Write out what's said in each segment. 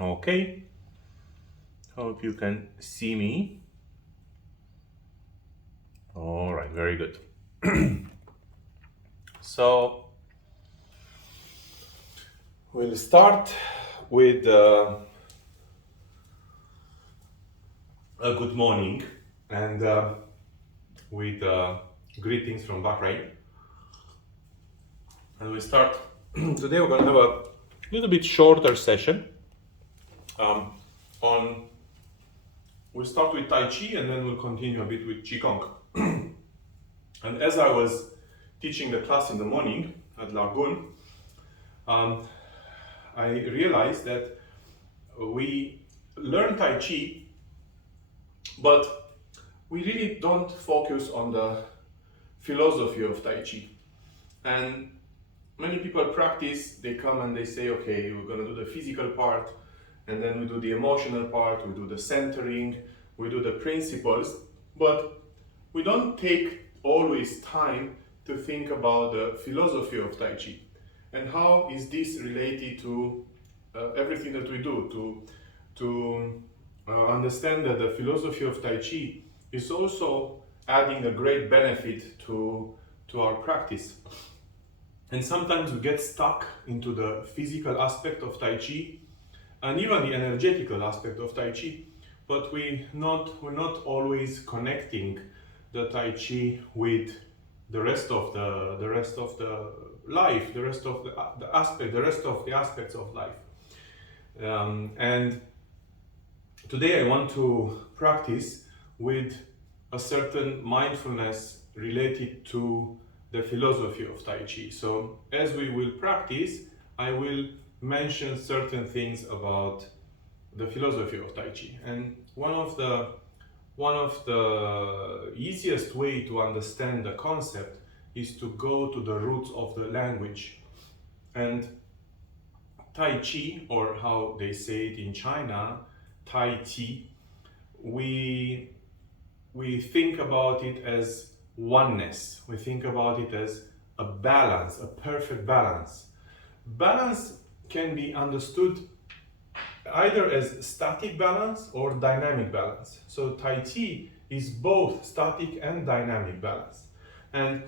Okay, hope you can see me. All right, very good. So we'll start with a good morning and with greetings from Bahrain. And we start today. We're going to have a little bit shorter session um, on. We'll start with Tai Chi and then we'll continue a bit with Qigong. And as I was teaching the class in the morning at Lagoon, um, I realized that we learn Tai Chi, but we really don't focus on the philosophy of Tai Chi. And many people practice, they come and they say, okay, we're going to do the physical part, and then we do the emotional part, we do the centering, we do the principles, but we don't take always time to think about the philosophy of Tai Chi and how is this related to everything that we do to understand that the philosophy of Tai Chi is also adding a great benefit to our practice. And sometimes we get stuck into the physical aspect of Tai Chi and even the energetical aspect of Tai Chi, but we're not always connecting the Tai Chi with the rest of the life, the rest of the rest of the aspects of life. And today I want to practice with a certain mindfulness related to the philosophy of Tai Chi. So as we will practice, I will mention certain things about the philosophy of Tai Chi. And one of the easiest way to understand the concept is to go to the roots of the language. And Tai Chi, or how they say it in China, Tai Chi, we think about it as oneness. We think about it as a balance, a perfect balance. Balance can be understood either as static balance or dynamic balance. So Tai Chi is both static and dynamic balance. And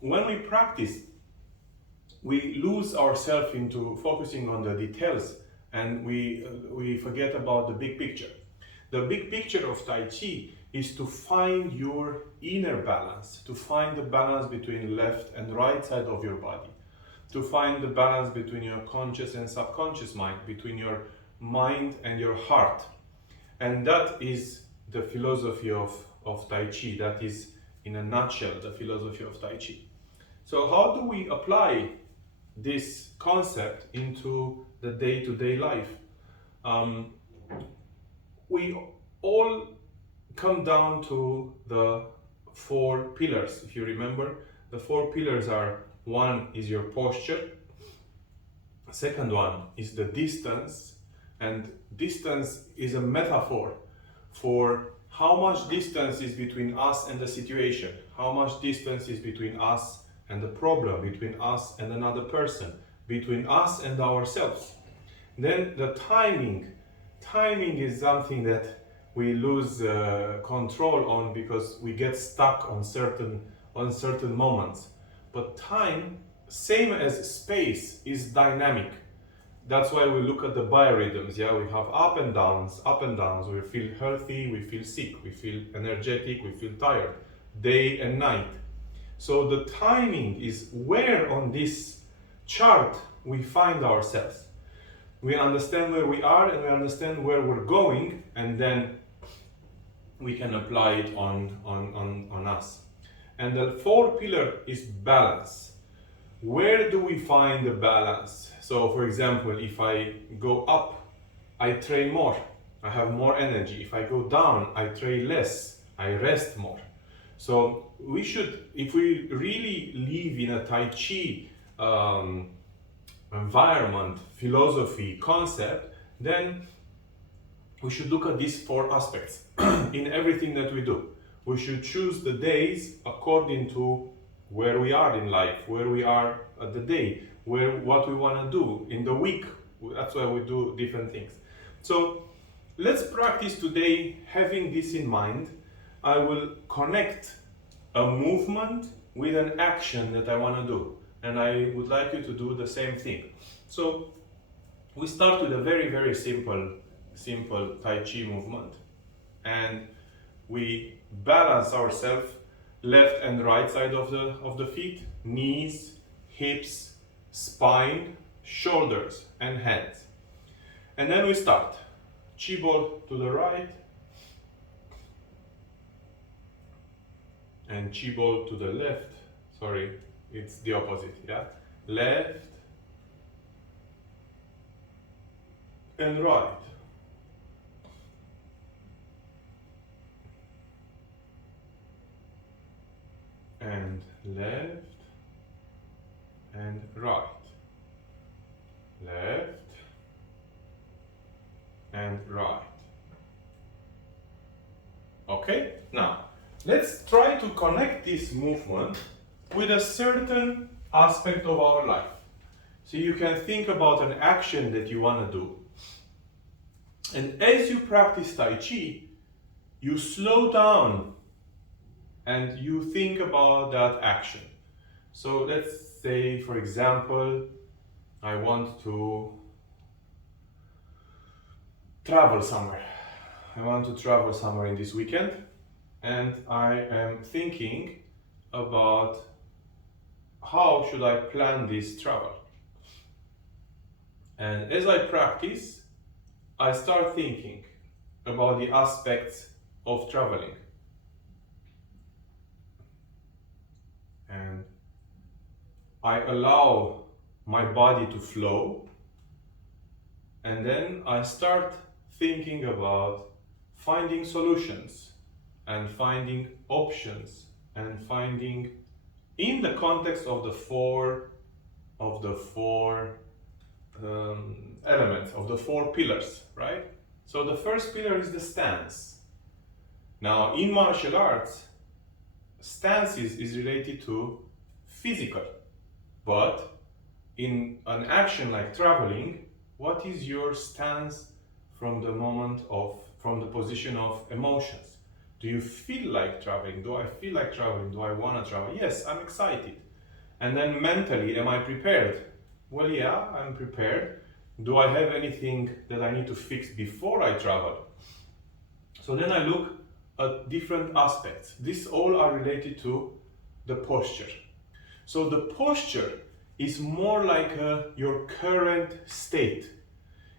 when we practice, we lose ourselves into focusing on the details and we forget about the big picture. The big picture of Tai Chi is to find your inner balance, to find the balance between left and right side of your body, to find the balance between your conscious and subconscious mind, between your mind and your heart. And that is the philosophy of Tai Chi. That is, in a nutshell, the philosophy of Tai Chi. So how do we apply this concept into the day-to-day life? We all come down to the four pillars. If you remember, the four pillars are: one is your posture, second one is the distance, and distance is a metaphor for how much distance is between us and the situation, how much distance is between us and the problem, between us and another person, between us and ourselves. Then the timing is something that we lose control on because we get stuck on certain moments. But time, same as space, is dynamic. That's why we look at the biorhythms. Yeah, we have up and downs, up and downs. We feel healthy, we feel sick, we feel energetic, we feel tired, day and night. So the timing is where on this chart we find ourselves. We understand where we are and we understand where we're going, and then we can apply it on us. And the fourth pillar is balance. Where do we find the balance? So for example, if I go up, I train more, I have more energy. If I go down, I train less, I rest more. So we should, if we really live in a Tai Chi environment, philosophy, concept, then we should look at these four aspects in everything that we do. We should choose the days according to where we are in life, where we are at the day, what we want to do in the week. That's why we do different things. So let's practice today having this in mind. I will connect a movement with an action that I want to do, and I would like you to do the same thing. So we start with a very simple Tai Chi movement, and we balance ourselves left and right side of the feet, knees, hips, spine, shoulders, and hands. And then we start. Chi ball to the right and chi ball to the left. Sorry, it's the opposite, yeah? Left and right. And left and right. Left and right. Okay, now let's try to connect this movement with a certain aspect of our life. So you can think about an action that you want to do. And as you practice Tai Chi, you slow down and you think about that action. So let's say, for example, I want to travel somewhere. I want to travel somewhere in this weekend, and I am thinking about how should I plan this travel. And as I practice, I start thinking about the aspects of traveling. And I allow my body to flow, and then I start thinking about finding solutions and finding options and finding in the context of the four elements, of the four pillars, right? So the first pillar is the stance. Now in martial arts, stance is related to physical, but in an action like traveling, what is your stance from the position of emotions? Do you feel like traveling? Do I feel like traveling? Do I want to travel? Yes, I'm excited. And then mentally, am I prepared? Well, yeah, I'm prepared. Do I have anything that I need to fix before I travel? So then I look at different aspects. These all are related to the posture. So the posture is more like your current state.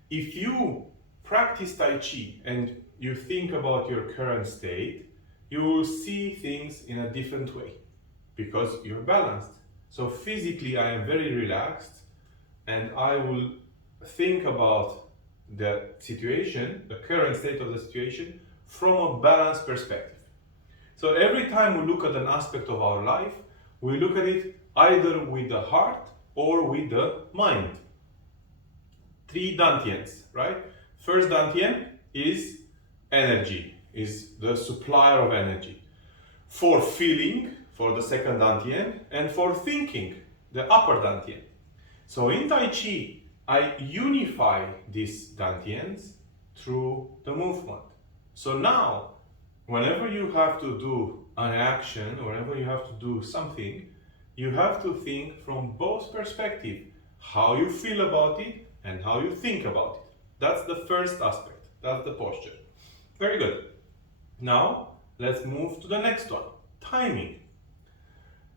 If you practice Tai Chi and you think about your current state, you will see things in a different way because you're balanced. So physically I am very relaxed, and I will think about the situation, the current state of the situation, from a balanced perspective. So every time we look at an aspect of our life, we look at it either with the heart or with the mind. 3 dantians, right? First dantian is energy, is the supplier of energy. For feeling, for the second dantian, and for thinking, the upper dantian. So in Tai Chi, I unify these dantians through the movement. So now, whenever you have to do an action, whenever you have to do something, you have to think from both perspectives, how you feel about it and how you think about it. That's the first aspect, that's the posture. Very good. Now, let's move to the next one, timing.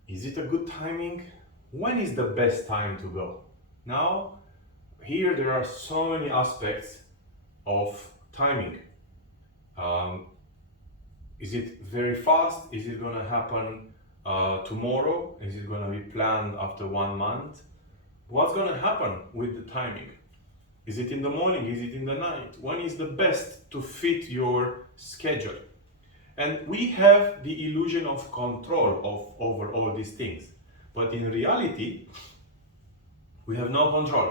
Is it a good timing? When is the best time to go? Now, here there are so many aspects of timing. Is it very fast? Is it going to happen tomorrow? Is it going to be planned after 1 month? What's going to happen with the timing? Is it in the morning? Is it in the night? When is the best to fit your schedule? And we have the illusion of control over all these things. But in reality, we have no control.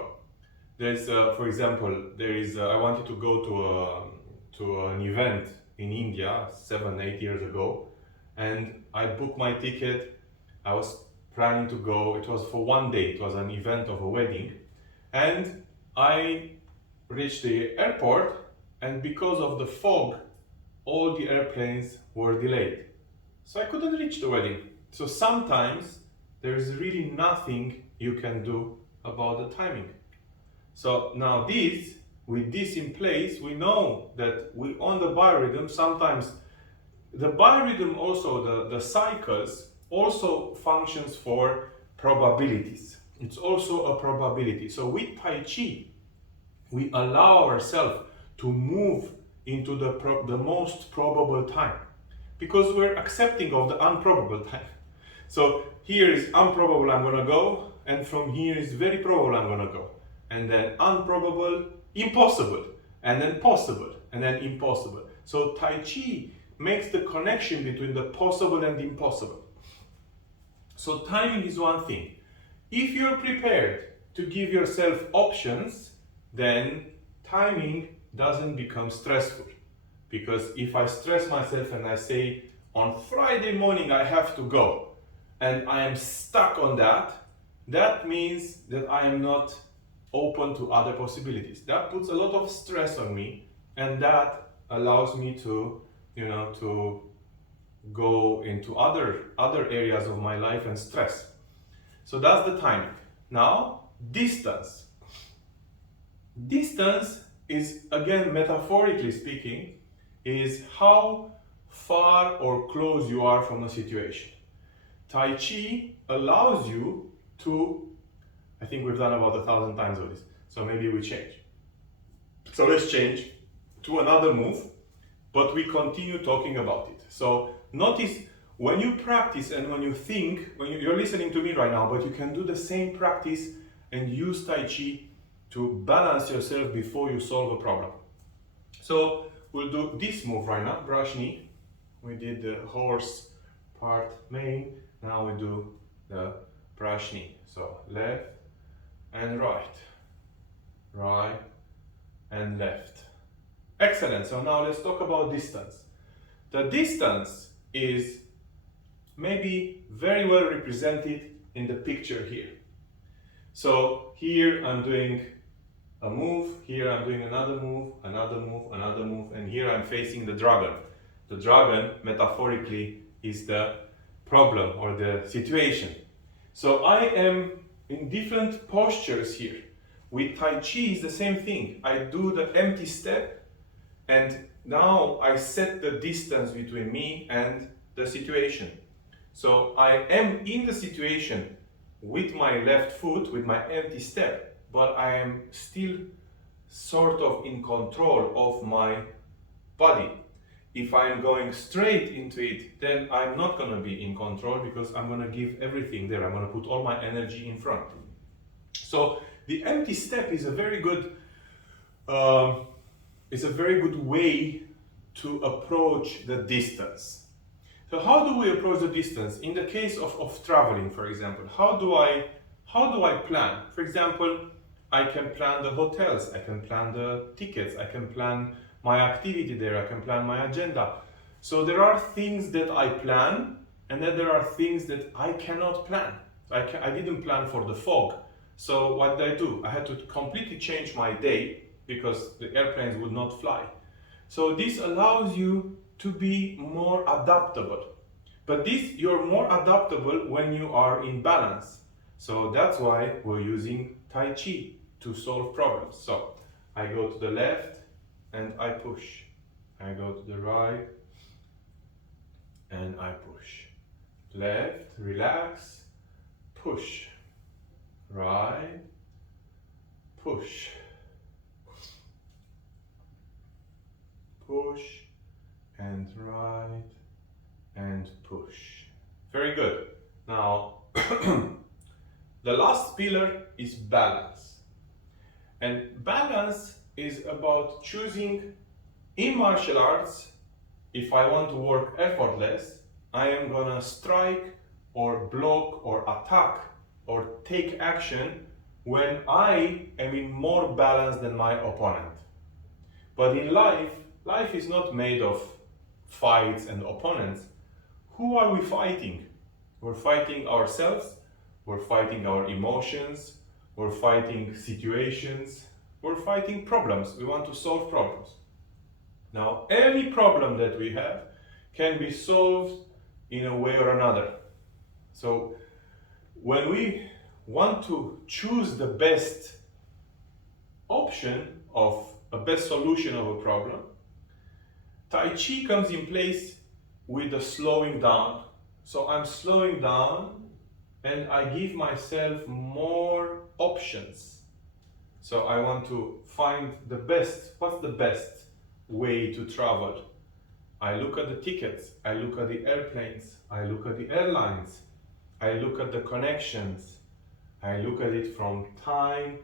There's, for example, I wanted to go to an event in India 7-8 years ago, and I booked my ticket. I was planning to go. It was for 1 day. It was an event of a wedding, and I reached the airport, and because of the fog, all the airplanes were delayed. So I couldn't reach the wedding. So sometimes there's really nothing you can do about the timing. So now with this in place, we know that we on the biorhythm, sometimes the biorhythm also, the cycles also functions for probabilities. It's also a probability. So with Tai Chi, we allow ourselves to move into the most probable time because we're accepting of the unprobable time. So here is improbable, I'm gonna go, and from here is very probable, I'm gonna go. And then improbable, impossible, and then possible, and then impossible. So Tai Chi makes the connection between the possible and the impossible. So timing is one thing. If you're prepared to give yourself options, then timing doesn't become stressful. Because if I stress myself and I say, on Friday morning I have to go, and I am stuck on that, that means that I am not open to other possibilities. That puts a lot of stress on me, and that allows me to, to go into other areas of my life and stress. So that's the timing. Now, distance. Distance is, again, metaphorically speaking, is how far or close you are from a situation. Tai Chi allows you to, I think we've done about 1,000 times of this, so maybe we change. So let's change to another move, but we continue talking about it. So notice when you practice and when you think, you're listening to me right now, but you can do the same practice and use Tai Chi to balance yourself before you solve a problem. So we'll do this move right now, brush knee. We did the horse part main, now we do the brush knee. So left and right, right and left. Excellent, so now let's talk about distance. The distance is maybe very well represented in the picture here. So here I'm doing a move, here I'm doing another move, another move, another move, and here I'm facing the dragon. The dragon, metaphorically, is the problem or the situation. So I am in different postures here. With Tai Chi is the same thing. I do the empty step, and now I set the distance between me and the situation. So I am in the situation with my left foot, with my empty step, but I am still sort of in control of my body. If I'm going straight into it, then I'm not going to be in control because I'm going to give everything there. I'm going to put all my energy in front. So the empty step is a very good way to approach the distance. So how do we approach the distance? In the case of traveling, for example, how do I plan? For example, I can plan the hotels, I can plan the tickets, I can plan my activity there, I can plan my agenda. So there are things that I plan, and then there are things that I cannot plan. I didn't plan for the fog. So what did I do? I had to completely change my day because the airplanes would not fly. So this allows you to be more adaptable. But you're more adaptable when you are in balance. So that's why we're using Tai Chi to solve problems. So I go to the left and I push. I go to the right and I push. Left, relax, push. Right, push. Push and right and push. Very good. Now, the last pillar is balance. And balance is about choosing in martial arts. If I want to work effortless, I am gonna strike or block or attack or take action when I am in more balance than my opponent. But in life is not made of fights and opponents. Who are we fighting? We're fighting ourselves, we're fighting our emotions, we're fighting situations, we're fighting problems. We want to solve problems. Now, any problem that we have can be solved in a way or another. So, when we want to choose the best option of a best solution of a problem, Tai Chi comes in place with the slowing down. So I'm slowing down and I give myself more options. So I want to find the best, what's the best way to travel? I look at the tickets, I look at the airplanes, I look at the airlines, I look at the connections, I look at it from time,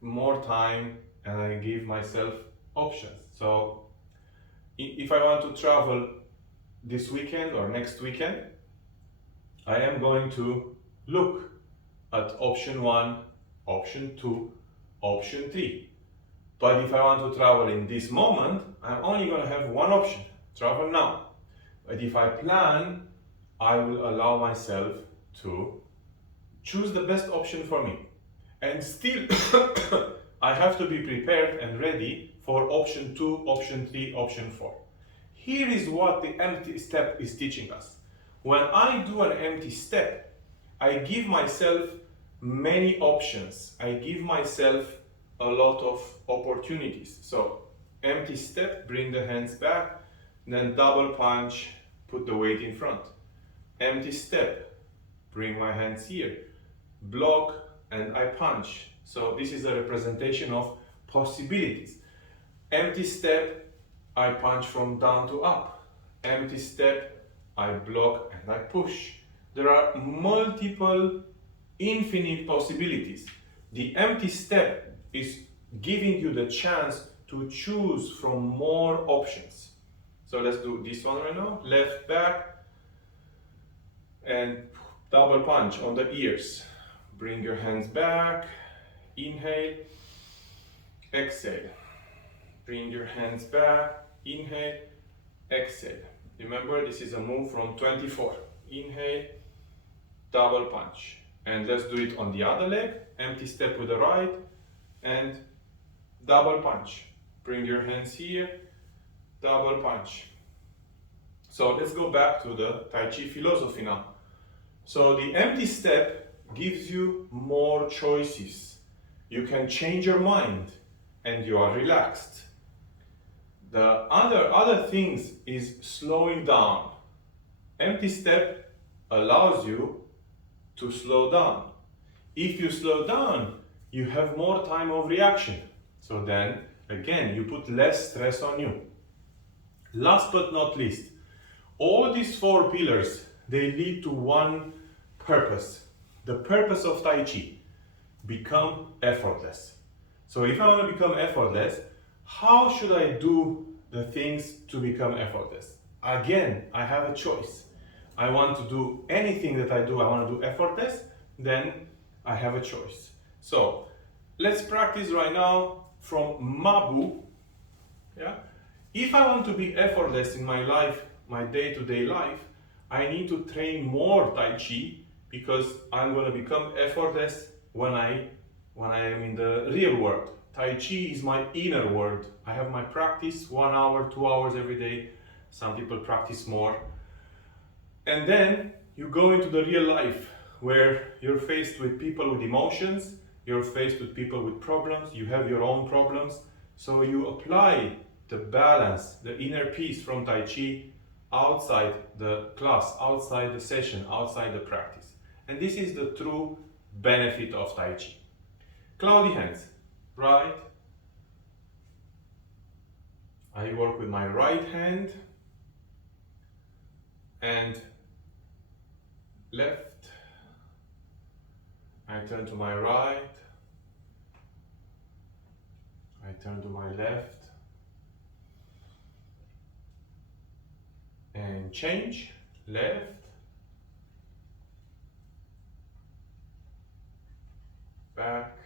more time, and I give myself options. So if I want to travel this weekend or next weekend, I am going to look at option 1, option 2, option 3. But if I want to travel in this moment, I'm only going to have one option, travel now. But if I plan, I will allow myself to choose the best option for me. And still, I have to be prepared and ready for option 2, option 3, option 4. Here is what the empty step is teaching us. When I do an empty step, I give myself many options. I give myself a lot of opportunities. So, empty step, bring the hands back, then double punch, put the weight in front. Empty step, bring my hands here, block, and I punch. So this is a representation of possibilities. Empty step, I punch from down to up. Empty step, I block and I push. There are multiple, infinite possibilities. The empty step is giving you the chance to choose from more options. So let's do this one right now. Left back and double punch on the ears. Bring your hands back, inhale, exhale. Bring your hands back, inhale, exhale. Remember, this is a move from 24. Inhale, double punch. And let's do it on the other leg. Empty step with the right and double punch. Bring your hands here, double punch. So let's go back to the Tai Chi philosophy now. So the empty step gives you more choices. You can change your mind and you are relaxed. The other things is slowing down. Empty step allows you to slow down. If you slow down, you have more time of reaction. So then, again, you put less stress on you. Last but not least, all these 4 pillars, they lead to one purpose. The purpose of Tai Chi, become effortless. So if I want to become effortless, how should I do the things to become effortless? Again, I have a choice. I want to do anything that I do, I want to do effortless, then I have a choice. So let's practice right now from Mabu. Yeah? If I want to be effortless in my life, my day-to-day life, I need to train more Tai Chi because I'm going to become effortless when I am in the real world. Tai Chi is my inner world. I have my practice 1 hour, 2 hours every day. Some people practice more. And then you go into the real life where you're faced with people with emotions, you're faced with people with problems, you have your own problems. So you apply the balance, the inner peace from Tai Chi outside the class, outside the session, outside the practice. And this is the true benefit of Tai Chi. Cloudy hands, right. I work with my right hand and left. I turn to my right. I turn to my left. And change, left. Back.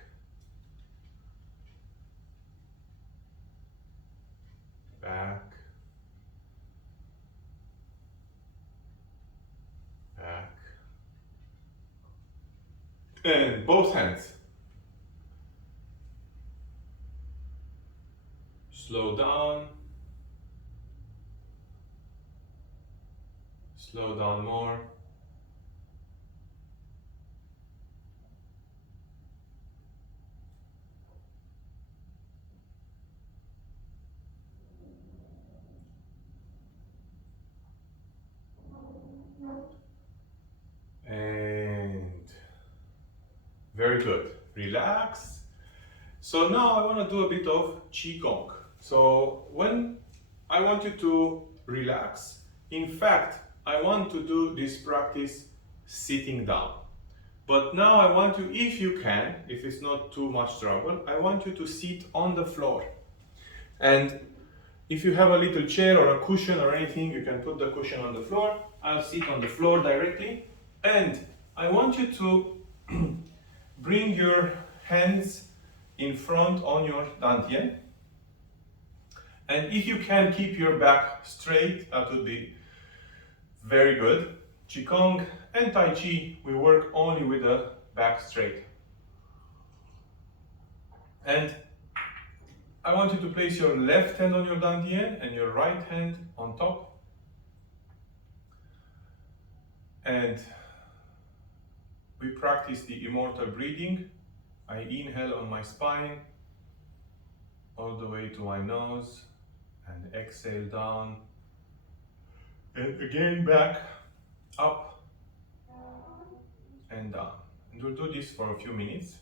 Back. Back. And both hands. Slow down. Slow down more. And very good. Relax. So now I want to do a bit of qigong. So when I want you to relax, in fact, I want to do this practice sitting down. But now I want you, if you can, if it's not too much trouble, I want you to sit on the floor. And if you have a little chair or a cushion or anything, you can put the cushion on the floor. I'll sit on the floor directly. And I want you to bring your hands in front on your dantian. And if you can keep your back straight, that would be very good. Qigong and Tai Chi, we work only with the back straight. And I want you to place your left hand on your dantian and your right hand on top. And we practice the immortal breathing. I inhale on my spine, all the way to my nose, and exhale down. And again back, up, and down. And we'll do this for a few minutes.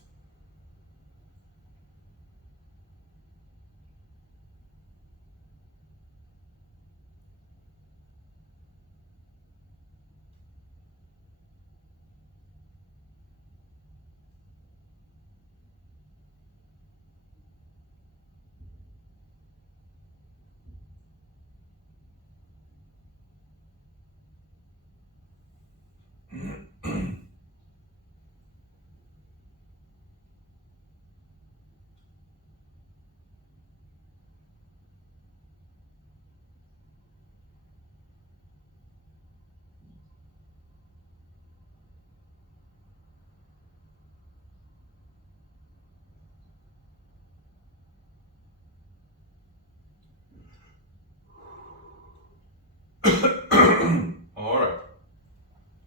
All right.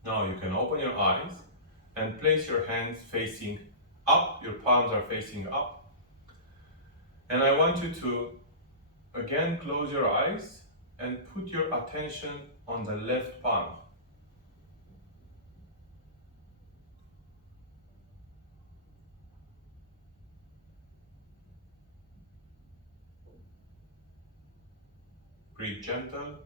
Now you can open your eyes and place your hands facing up. Your palms are facing up. And I want you to again close your eyes and put your attention on the left palm. Breathe gentle.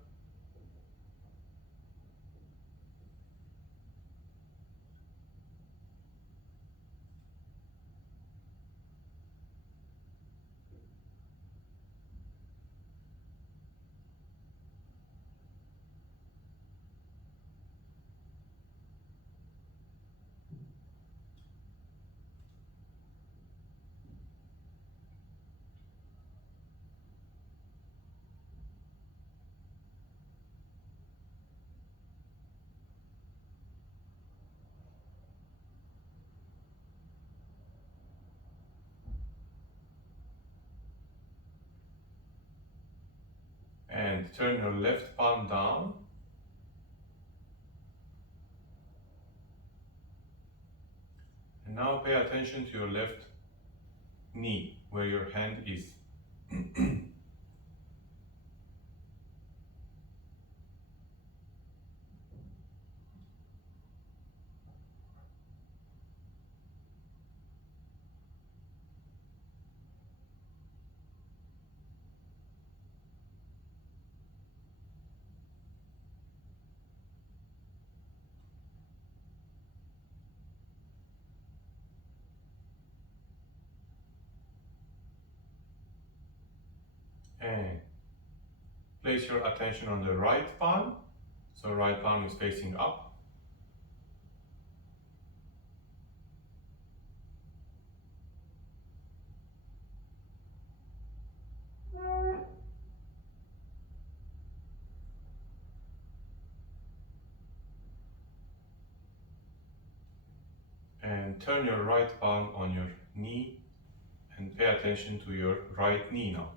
And turn your left palm down. And now pay attention to your left knee, where your hand is. And place your attention on the right palm. So right palm is facing up. And turn your right palm on your knee and pay attention to your right knee now.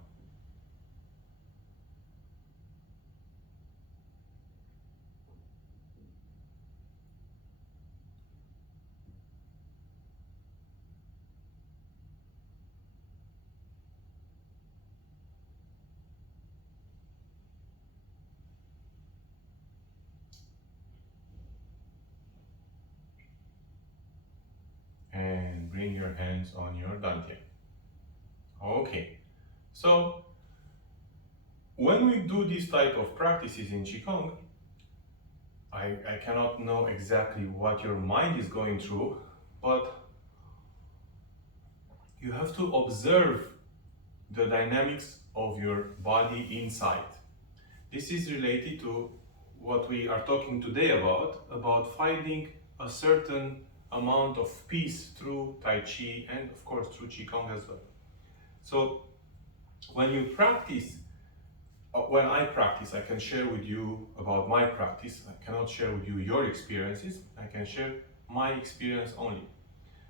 your hands on your dantian. Okay, so when we do this type of practices in Qigong, I cannot know exactly what your mind is going through, but you have to observe the dynamics of your body inside. This is related to what we are talking today about finding a certain amount of peace through Tai Chi and of course through Qigong as well. So when you practice, when I practice, I can share with you about my practice. I cannot share with you your experiences. I can share my experience only.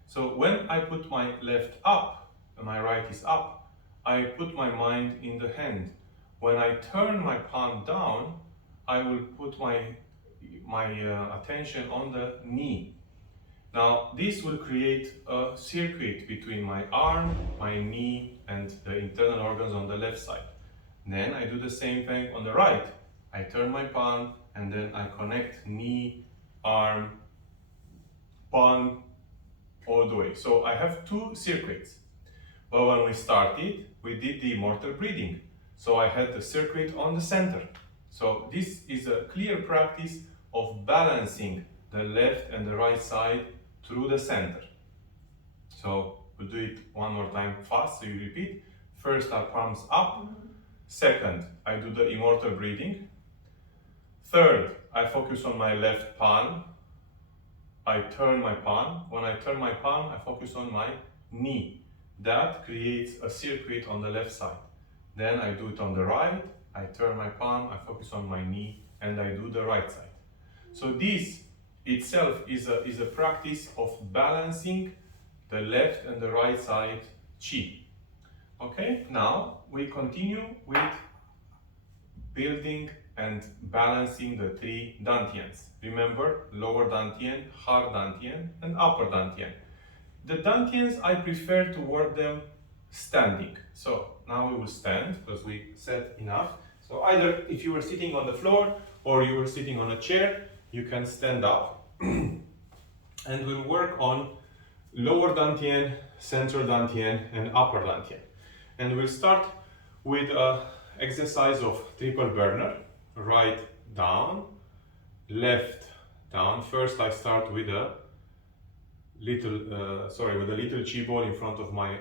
So when I put my left up and my right is up, I put my mind in the hand. When I turn my palm down, I will put my attention on the knee. Now this will create a circuit between my arm, my knee, and the internal organs on the left side. Then I do the same thing on the right. I turn my palm and then I connect knee, arm, palm, all the way. So I have two circuits. But when we started, we did the mortal breathing. So I had the circuit on the center. So this is a clear practice of balancing the left and the right side through the center. So we'll do it one more time fast, so you repeat. First, our palms up. Second, I do the immortal breathing. Third, I focus on my left palm. I turn my palm. When I turn my palm, I focus on my knee. That creates a circuit on the left side. Then I do it on the right. I turn my palm, I focus on my knee, and I do the right side. So this itself is a practice of balancing the left and the right side Qi. Okay, now we continue with building and balancing the three dantians. Remember, lower dantian, hard dantian, and upper dantian. The dantians, I prefer to work them standing. So now we will stand because we said enough. So either if you were sitting on the floor or you were sitting on a chair, you can stand up. And we'll work on lower dantian, central dantian, and upper dantian. And we'll start with an exercise of triple burner. Right down, left down. First I start with a little chi ball in front of my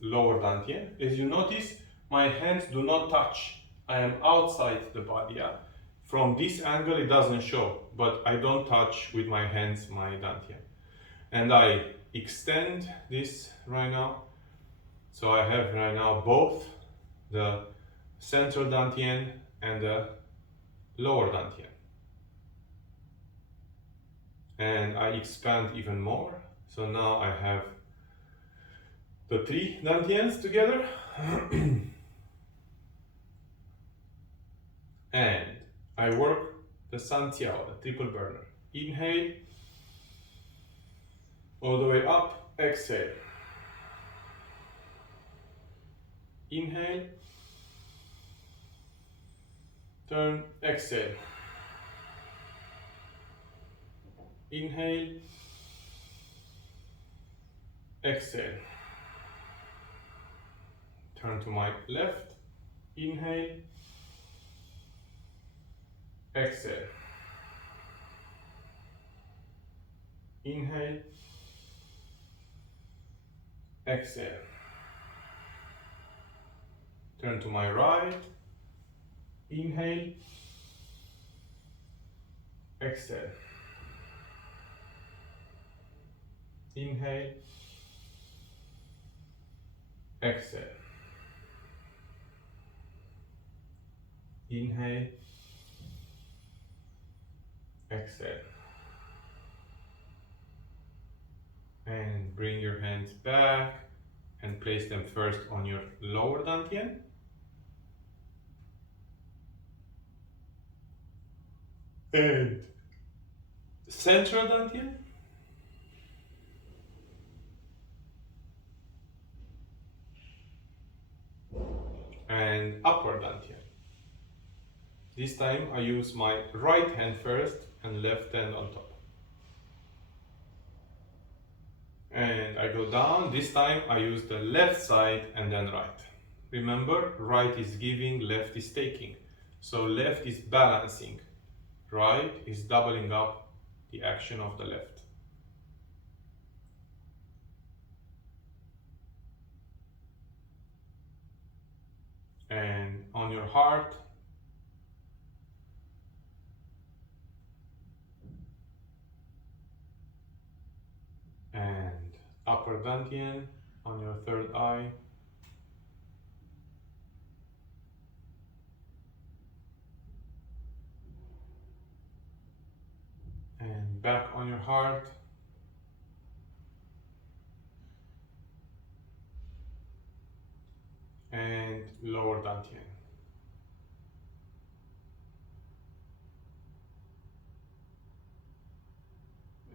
lower dantian. As you notice, my hands do not touch. I am outside the body. Yeah? From this angle it doesn't show, but I don't touch with my hands my dantian. And I extend this right now. So I have right now both the central dantian and the lower dantian. And I expand even more. So now I have the three dantians together. And I work the San Tiao, the triple burner. Inhale, all the way up, exhale. Inhale, turn, exhale. Inhale, exhale. Turn to my left, inhale, exhale. Inhale, exhale. Turn to my right, inhale, exhale. Inhale, exhale. Inhale, exhale. And bring your hands back and place them first on your lower dantian. And central dantian. And upper dantian. This time I use my right hand first and left hand on top. and I go down. This time I use the left side and then right. Remember, right is giving, left is taking. So left is balancing, right is doubling up the action of the left. And on your heart, and upper dantian on your third eye, and back on your heart, and lower dantian.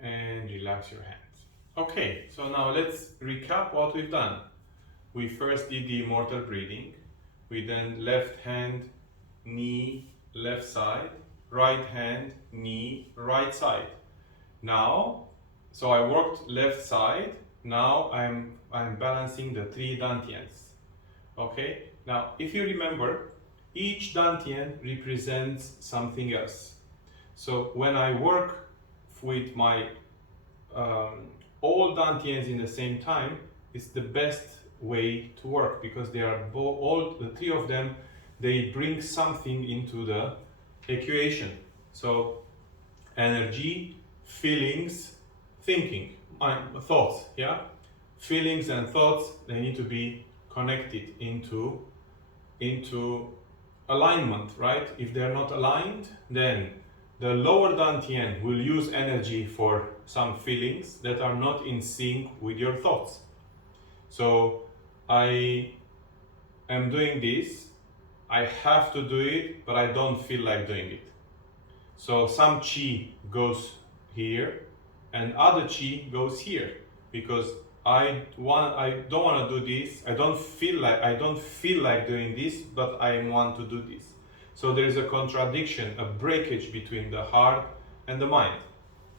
And relax your hands. Okay, so now let's recap what we've done. We first did the immortal breathing. We then left hand, knee, left side, right hand, knee, right side. Now, so I worked left side. Now I'm balancing the 3 dantians. Okay, now if you remember, each dantian represents something else. So when I work with my all dantians in the same time, it's the best way to work, because they are all the 3 of them, they bring something into the equation. So energy, feelings, thinking, thoughts, yeah, feelings and thoughts, they need to be connected into alignment, right? If they're not aligned, then the lower dantian will use energy for some feelings that are not in sync with your thoughts. So I am doing this, I have to do it, but I don't feel like doing it. So some chi goes here and other chi goes here, because I don't want to do this. I don't feel like doing this, but I want to do this. So there is a contradiction, a breakage between the heart and the mind.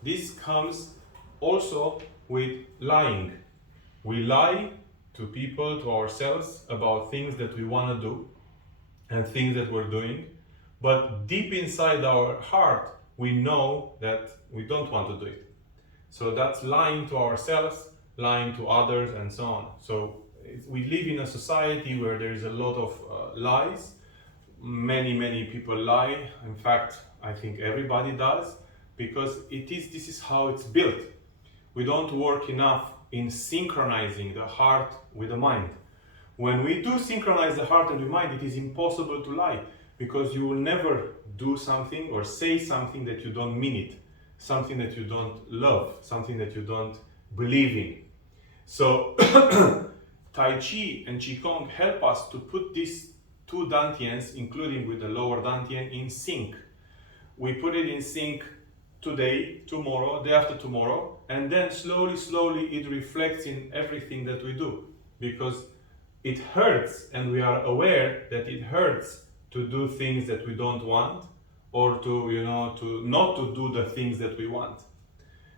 This comes also with lying. We lie to people, to ourselves, about things that we want to do and things that we're doing. But deep inside our heart, we know that we don't want to do it. So that's lying to ourselves, lying to others, and so on. So we live in a society where there is a lot of lies. Many people lie. In fact, I think everybody does, because this is how it's built. We don't work enough in synchronizing the heart with the mind. When we do synchronize the heart and the mind, it is impossible to lie, because you will never do something or say something that you don't mean it, something that you don't love, something that you don't believe in. So Tai Chi and Qigong help us to put these 2 dantians, including with the lower dantian, in sync. We put it in sync today, tomorrow, day after tomorrow, and then slowly it reflects in everything that we do, because it hurts, and we are aware that it hurts to do things that we don't want, or to not to do the things that we want.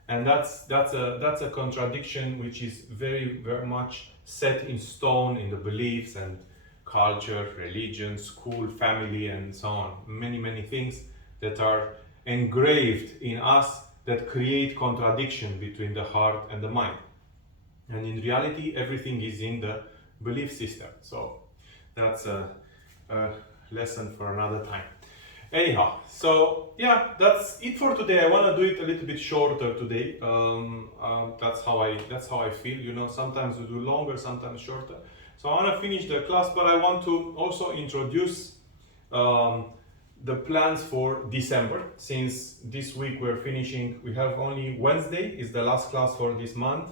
And that's a contradiction which is very much set in stone in the beliefs and culture, religion, school, family, and so on. Many things that are engraved in us that create contradiction between the heart and the mind. And in reality, everything is in the belief system. So that's a lesson for another time. Anyhow, so yeah, that's it for today. I want to do it a little bit shorter today. That's how I feel. Sometimes we do longer, sometimes shorter. So I want to finish the class, but I want to also introduce the plans for December. Since this week we're finishing, we have only Wednesday is the last class for this month,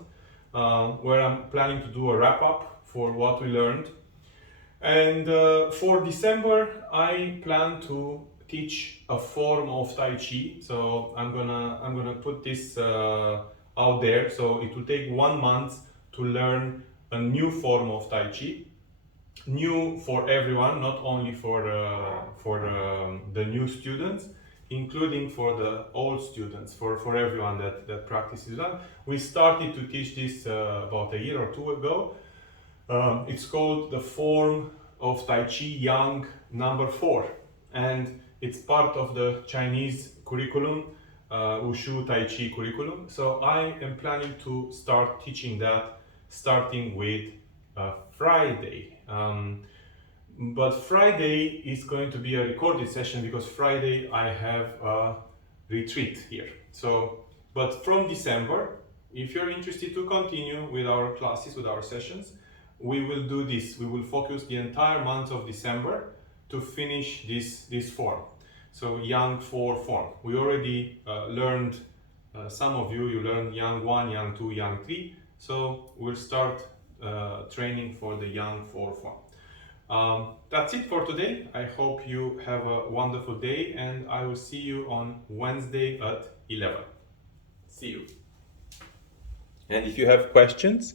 where I'm planning to do a wrap up for what we learned. And for December, I plan to teach a form of Tai Chi. So I'm gonna put this out there. So it will take 1 month to learn a new form of Tai Chi, new for everyone, not only for the new students. including for the old students, for everyone that practices that. We started to teach this about a year or two ago. It's called the form of Tai Chi Yang number 4, and it's part of the Chinese curriculum, Wushu Tai Chi curriculum. So I am planning to start teaching that starting with Friday. But Friday is going to be a recorded session because Friday I have a retreat here. So, but from December, if you're interested to continue with our classes, with our sessions, we will do this. We will focus the entire month of December to finish this form. So Yang 4 form. We already learned, some of you learned Yang 1, Yang 2, Yang 3. So we'll start training for the Yang 4 form. That's it for today. I hope you have a wonderful day, and I will see you on Wednesday at 11. See you. And if you have questions,